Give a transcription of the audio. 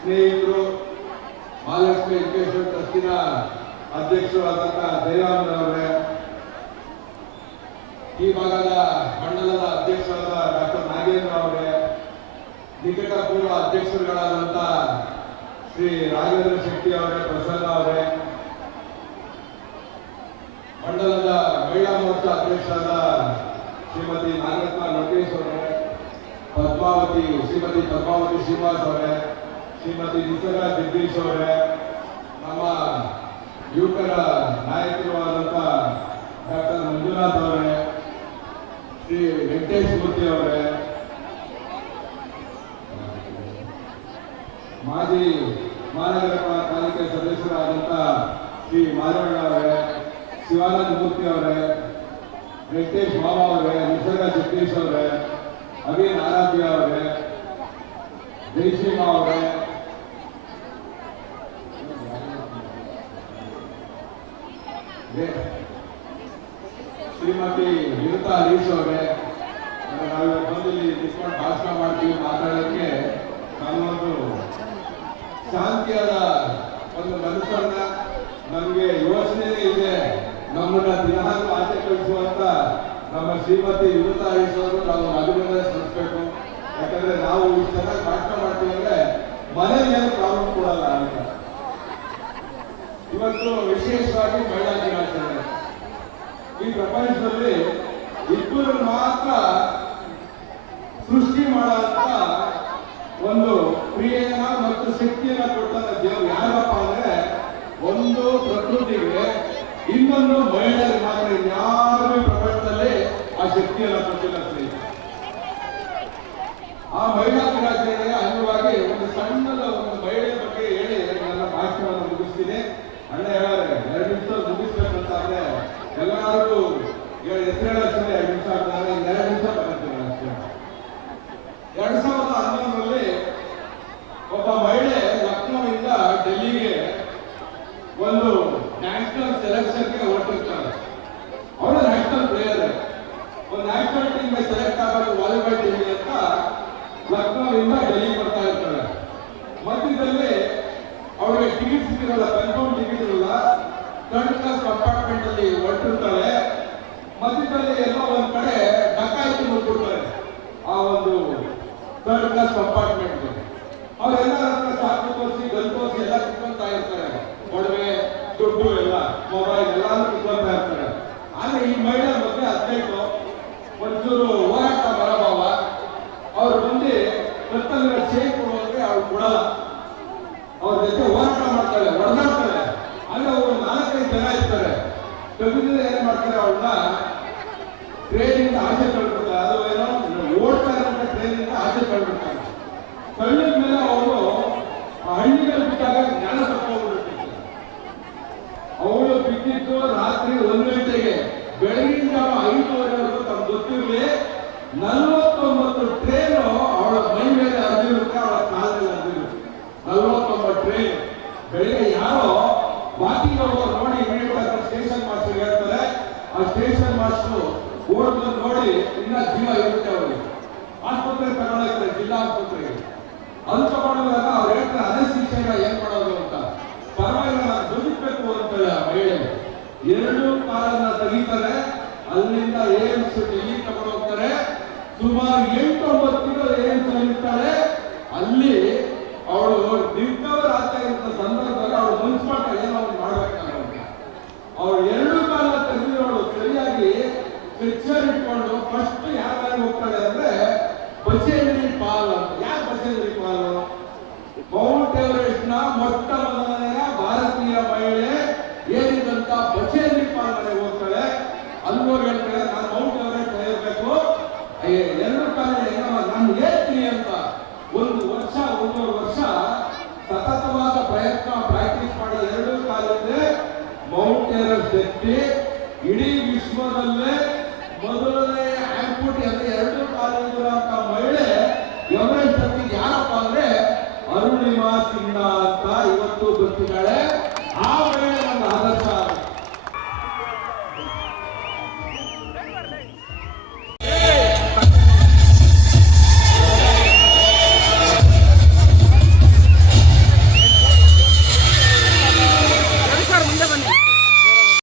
ಸ್ನೇಹಿತರು, ಮಹಾಲಕ್ಷ್ಮಿ ಎಜುಕೇಶನ್ ಟ್ರಸ್ಟಿನ ಅಧ್ಯಕ್ಷರಾದಂತಹ ಜಯರಾಮನವರೇ, ಈ ಭಾಗದ ಮಂಡಲದ ಅಧ್ಯಕ್ಷರಾದ ಡಾಕ್ಟರ್ ನಾಗೇಂದ್ರ ಅವರೇ, ನಿಕಟಪೂರ್ವ ಅಧ್ಯಕ್ಷರುಗಳಾದಂಥ ಶ್ರೀ ರಾಜೇಂದ್ರ ಶೆಟ್ಟಿ ಅವರೇ, ಪ್ರಸನ್ನ ಅವರೇ, ಮಂಡಲದ ಮಹಿಳಾ ಮೋರ್ಚಾ ಅಧ್ಯಕ್ಷರಾದ ಶ್ರೀಮತಿ ನಾಗರತ್ನ ಲೋಕೇಶ್ ಅವರೇ, ಶ್ರೀಮತಿ ಪದ್ಮಾವತಿ ಶ್ರೀನಿವಾಸ್ ಅವರೇ, ಶ್ರೀಮತಿ ನಿಸರ್ಗ ಜಗದೀಶ್ ಅವರೇ, ನಮ್ಮ ಯುವಕರ ನಾಯಕರು ಆದಂಥ ಡಾಕ್ಟರ್ ಮಂಜುನಾಥ್ ಅವರೇ, ಶ್ರೀ ವೆಂಕಟೇಶ್ ಮೂರ್ತಿ ಅವರೇ, ಮಾಜಿ ಮಹಾನಗರ ಪಾಲಿಕೆ ಸದಸ್ಯರಾದಂಥ ಶ್ರೀ ಮಾರಣ್ಣ ಅವರೇ, ಶಿವಾನಂದ ಮೂರ್ತಿ ಅವರೇ, ವೆಂಕಟೇಶ್ ಮಾವ ಅವರೇ, ನಿಸರ್ಗ ಜಗದೀಶ್ ಅವರೇ, ಅಭಿನ್ ಆರಾಧ್ಯ ಅವರೇ, ಜಯಶ್ರೀಮಾ ಅವರೇ, ಶ್ರೀಮತಿ ವಿನುತಾ ಹರೀಶ್ ಅವರೇ, ನಾವು ಬಂದಲ್ಲಿ ನಿಂತ್ಕೊಂಡು ಭಾಷಣ ಮಾಡ್ತೀವಿ, ಮಾತಾಡೋಕ್ಕೆ ನಮ್ಮೊಂದು ಶಾಂತಿಯಾದ ಒಂದು ಮನಸ್ಸನ್ನ, ನಮಗೆ ಯೋಚನೆ ಇದೆ, ನಮ್ಮನ್ನ ದಿನಾಲು ಆಚೆ ಕಳಿಸುವಂತ ನಮ್ಮ ಶ್ರೀಮತಿ ವಿನುತಾ ಹರೀಶ್ ಅವರು ನಾವು ಅಭಿನಂದನೆ ಸಲ್ಲಿಸಬೇಕು. ಯಾಕಂದ್ರೆ ನಾವು ಇಷ್ಟು ಚೆನ್ನಾಗಿ ಭಾಷಣ ಮಾಡ್ತೀವಿ ಅಂದ್ರೆ ಮನೇಲಿ ಏನು ಪ್ರಾಬ್ಲಮ್ ಕೊಡಲ್ಲ ಅಂತ. ಇವತ್ತು ವಿಶೇಷವಾಗಿ ಮಹಿಳಾ ದಿನಾಚರಣೆ. ಈ ಪ್ರಪಂಚದಲ್ಲಿ ಇಬ್ಬರು ಮಾತ್ರ ಸೃಷ್ಟಿ ಮಾಡುವಂತ ಒಂದು ಕ್ರಿಯೆಯನ್ನ ಮತ್ತು ಶಕ್ತಿಯನ್ನ ಕೊಡ್ತಾನೆ ದೇವರು. ಯಾರಪ್ಪ ಅಂದ್ರೆ ಒಂದು ಪ್ರಕೃತಿಗೆ, ಇನ್ನೊಂದು ಮಹಿಳೆಯರಿಗೆ ಮಾತ್ರ. ಯಾರು ಪ್ರಪಂಚದಲ್ಲಿ ಆ ಶಕ್ತಿಯನ್ನ ಕೊಟ್ಟಿಲ್ಲ ಸ್ನೇಹಿತರೆ. ಆ ಮಹಿಳಾ ದಿನಾಚರಣೆಯ ಅಂಗವಾಗಿ ಒಂದು ಸಣ್ಣದ ಒಂದು ಮಹಿಳೆಯ ಬಗ್ಗೆ ಹೇಳಿ ನನ್ನ ಭಾಷಣವನ್ನು ಮುಗಿಸ್ತೀನಿ. ಅಣ್ಣ ಹೇಳಿದ್ರೆ 2 ನಿಮಿಷ ಮುಗಿಸ್ಬೇಕಂತ ಅಂದ್ರೆ ಎಲ್ಲರಿಗೂ ಹೆಸರು ಹೇಳೋಷ್ಟೇ 2 ನಿಮಿಷ ಆಗ್ತದೆ. 2 ನಿಮಿಷ ಬರುತ್ತೀನಿ ಅಷ್ಟೇ. 2011ರಲ್ಲಿ ಒಬ್ಬ ಮಹಿಳೆ ಲಕ್ನೋವಿಂದ ಡೆಲ್ಲಿಗೆ ಒಂದು ನ್ಯಾಷನಲ್ ಸೆಲೆಕ್ಷನ್ಗೆ ಹೊರಟಿರ್ತಾರೆ. ಅವಳು ನ್ಯಾಷನಲ್ ಪ್ಲೇಯರ್. ಒಂದು ನ್ಯಾಷನಲ್ ಟೀಮ್ಗೆ ಸೆಲೆಕ್ಟ್ ಆಗೋದು ವಾಲಿಬಾಲ್ ಟೀಮ್ಗೆ ಅಂತ ಲಕ್ನೋವಿಂದ ಡೆಲ್ಲಿ ಬರ್ತಾ ಇರ್ತಾರೆ. ಮಧ್ಯದಲ್ಲಿ ಅವಳಿಗೆ ಟಿಕೆಟ್ ಸಿಕ್ಕಿರಲ್ಲ, ಕನ್ಫರ್ಮ್ ಟಿಕೆಟ್ ಇರಲ್ಲ. 3rd ಕ್ಲಾಸ್ ಕಂಪಾರ್ಟ್ಮೆಂಟ್ ಅಲ್ಲಿ ಹೊರಟಿರ್ತಾರೆ. ಮಧ್ಯದಲ್ಲಿ ಎಲ್ಲ ಒಂದ್ ಕಡೆ ಡಕಾಯಿತಿ ಮುಟ್ಬಿಡ್ತಾರೆ ಆ ಒಂದು 3rd ಕ್ಲಾಸ್ ಕಂಪಾರ್ಟ್ಮೆಂಟ್ಗೆ. ಅವರೆಲ್ಲ ಚಾಕು ತೋರಿಸಿ, ಗನ್ ತೋರಿಸಿ ಎಲ್ಲ ಕಿತ್ಕೊಂತಾ ಇರ್ತಾರೆ. ಒಡವೆ, ದುಡ್ಡು ಎಲ್ಲ, ಮೊಬೈಲ್ ಎಲ್ಲಾನು ಕಿತ್ಕೊಂತಾ ಇರ್ತಾರೆ. ಆದ್ರೆ ಈ ಮಹಿಳಾ ಬಗ್ಗೆ 18 ಒಂಚೂರು ಹೋರಾಟ ಮನೋಭಾವ. ಅವ್ರು ಬಂದು ಕತ್ತಲಿನ ಚೇಕ್ ಕೊಡುವಂದ್ರೆ ಅವ್ರು ಕೊಡಲ್ಲ. ಅವ್ರ ಜೊತೆ ಹೋರಾಟ ಮಾಡ್ತಾರೆ, ಹೊಡೆದಾಡ್ತಾರೆ. ಅಲ್ಲಿ ಅವರು 4-5 ಜನ ಇರ್ತಾರೆ. ತೆಗೆದಿದ್ರೆ ಏನ್ ಮಾಡ್ತಾರೆ, ಅವ್ರನ್ನ ಟ್ರೈನಿಂದ ಆಚೆ ಕಳ್ಬಿಡ್ತಾರೆ. ಅದು ಏನೋ ಓಡ್ತಾ ಇರೋ ಟ್ರೈನಿಂದ ಆಚೆ ಕಳ್ಬಿಡ್ತಾರೆ. ಕಳ್ಳಿದ ಮೇಲೆ ಅವರು ಹಳ್ಳಿಗಳು ಬಿಟ್ಟಾಗ ಜ್ಞಾನ ತಪ್ಪೋಗ್ಬಿಡುತ್ತೆ. ಅವಳು ಬಿದ್ದಿದ್ದು ರಾತ್ರಿ 1 ಗಂಟೆಗೆ. ಬೆಳಗಿನ ಜಾವ 5:30ವರೆಗೂ ತಮ್ಗೆ ಗೊತ್ತಿರಲಿ 49 ಟ್ರೈನು ಅವಳ ಮೈ ಮೇಲೆ ಹರಿದಿರುತ್ತೆ, ಅವಳ ಕಾಲದಲ್ಲಿ ಹರಿದಿರುತ್ತೆ. 49 ಟ್ರೈನ್. ಬೆಳಿಗ್ಗೆ ಯಾರೋ ವಾಕಿಂಗ್ ಹೋಗೋರು ನೋಡಿ ಇಮಿಡಿಯೇಟ್ ಸ್ಟೇಷನ್ ಮಾಸ್ಟರ್ ಹೇಳ್ತಾರೆ. ಆ ಸ್ಟೇಷನ್ ಮಾಸ್ಟರ್ ಓಡ್ಕೊಂಡು ನೋಡಿ ಇನ್ನ ಜೀವ ಇರುತ್ತೆ ಅವರಿಗೆ. ಆಸ್ಪತ್ರೆಗೆ ತಗೊಂಡೋಗ್ತಾರೆ, ಜಿಲ್ಲಾ ಆಸ್ಪತ್ರೆಗೆ. ಅದು ತಗೊಂಡಾಗ ಅವ್ರು ಹೇಳ್ತಾರೆ ಅದೇ ಶಿಕ್ಷಣ ಏನ್ ಮಾಡೋದು ಅಂತ. ಪರವಾಗಿಲ್ಲ, ನಾನು ಬದುಕಬೇಕು ಅಂತೇಳಿ ಆ ಮಹಿಳೆ 2 ಕಾಲನ್ನ ತೆಗಿತಾರೆ. ಅಲ್ಲಿಂದ ಏಮ್ಸ್ ಡೆಲ್ಲಿ ತಗೊಂಡು ಹೋಗ್ತಾರೆ. ಸುಮಾರು 8-9 ತಿಂಗಳು ಏಮ್ಸ್ ಇರ್ತಾರೆ. ಅಲ್ಲಿ ಅವಳು ರಿಕವರ್ ಆಗ್ತಾ ಇರೋ ಸಂದರ್ಭದಲ್ಲಿ ಅವಳು ಮನ್ಸ್ಪಾಟ ಏನೋ ಮಾಡ್ಬೇಕಾಗುತ್ತೆ. ಅವಳು 2 ಕಾಲ ತೆಗೆದಿರೋಳು ಸರಿಯಾಗಿ ಪಿಕ್ಚರ್ ಇಟ್ಕೊಂಡು ಫಸ್ಟ್ ಯಾರು ಹೋಗ್ತಾಳೆ ಅಂದ್ರೆ ಬಚೇಂದ್ರಿ ಪಾಲ್ ಅಂತ. ಯಾರು ಬಚೇಂದ್ರಿ ಪಾಲ್? ಮೌಂಟ್ ಎವರೆಸ್ಟ್ ನ ಮೊಟ್ಟ ಮೊದಲನೆಯ ಭಾರತೀಯ ಮಹಿಳೆ ಏರಿದಂತ ಬಚೇಂದ್ರಿ ಪಾಲ್ ಮನೆಗೆ ಹೋಗ್ತಾಳೆ. ಅಲ್ಲೋಗಿ ಹೇಳ್ತಾಳೆ, ನಾನು ಮೌಂಟ್ ಎವರೆಸ್ಟ್ ಏರಬೇಕು, 2 ಕಾಲ ನಾನು ಏರ್ತೀನಿ ಅಂತ. 1 ವರ್ಷ 1.5 ವರ್ಷ ಸತತವಾದ ಪ್ರಯತ್ನ ಪ್ರಾಕ್ಟೀಸ್ ಮಾಡಿ 2 ಕಾಲಿಂದ ಮೌಂಟ್ ಎವರೆಸ್ಟ್ ಎತ್ತಿ ಇಡೀ ವಿಶ್ವದಲ್ಲೇ ಮೊದಲನೇ ಆಂಪುಟಿ ಅಂದ್ರೆ 2 ಕಾಲಿರುವಂತ ಮಹಿಳೆ ಎವರೆಸ್ಟ್ ಹತ್ತಿ ಯಾರಪ್ಪ ಅಂದ್ರೆ ಅರುಣಿಮಾ ಸಿನ್ಹಾ ಅಂತ ಇವತ್ತು ಗೊತ್ತಿದ್ದಾಳೆ.